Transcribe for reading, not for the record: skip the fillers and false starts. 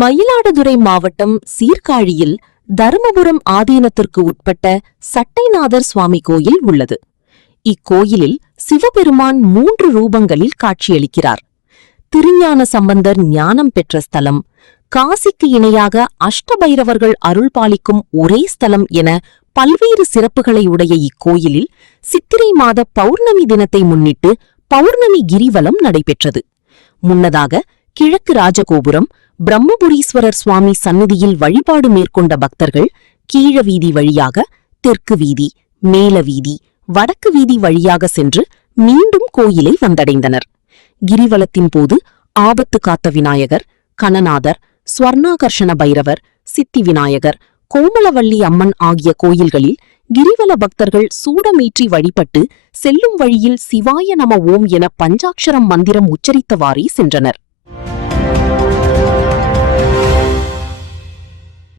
மயிலாடுதுறை மாவட்டம் சீர்காழியில் தருமபுரம் ஆதீனத்திற்கு உட்பட்ட சட்டைநாதர் சுவாமி கோயில் உள்ளது. இக்கோயிலில் சிவபெருமான் 3 ரூபங்களில் காட்சியளிக்கிறார். திருஞான சம்பந்தர் ஞானம் பெற்ற ஸ்தலம், காசிக்கு இணையாக அஷ்டபைரவர்கள் அருள் பாலிக்கும் ஒரே ஸ்தலம் என பல்வேறு சிறப்புகளை உடைய இக்கோயிலில் சித்திரை மாத பௌர்ணமி தினத்தை முன்னிட்டு பௌர்ணமி கிரிவலம் நடைபெற்றது. முன்னதாக கிழக்கு ராஜகோபுரம், பிரம்மபுரீஸ்வரர் சுவாமி சந்நிதியில் வழிபாடு மேற்கொண்ட பக்தர்கள் கீழ வீதி வழியாக தெற்கு வீதி, மேல வீதி, வடக்கு வீதி வழியாக சென்று மீண்டும் கோயிலை வந்தடைந்தனர். கிரிவலத்தின் போது ஆபத்து காத்த விநாயகர், கணநாதர், ஸ்வர்ணாகர்ஷண பைரவர், சித்தி விநாயகர், கோமலவள்ளி அம்மன் ஆகிய கோயில்களில் கிரிவல பக்தர்கள் சூடமேற்றி வழிபட்டு செல்லும் வழியில் சிவாய நம ஓம் என பஞ்சாட்சரம் மந்திரம் உச்சரித்தவாறே சென்றனர்.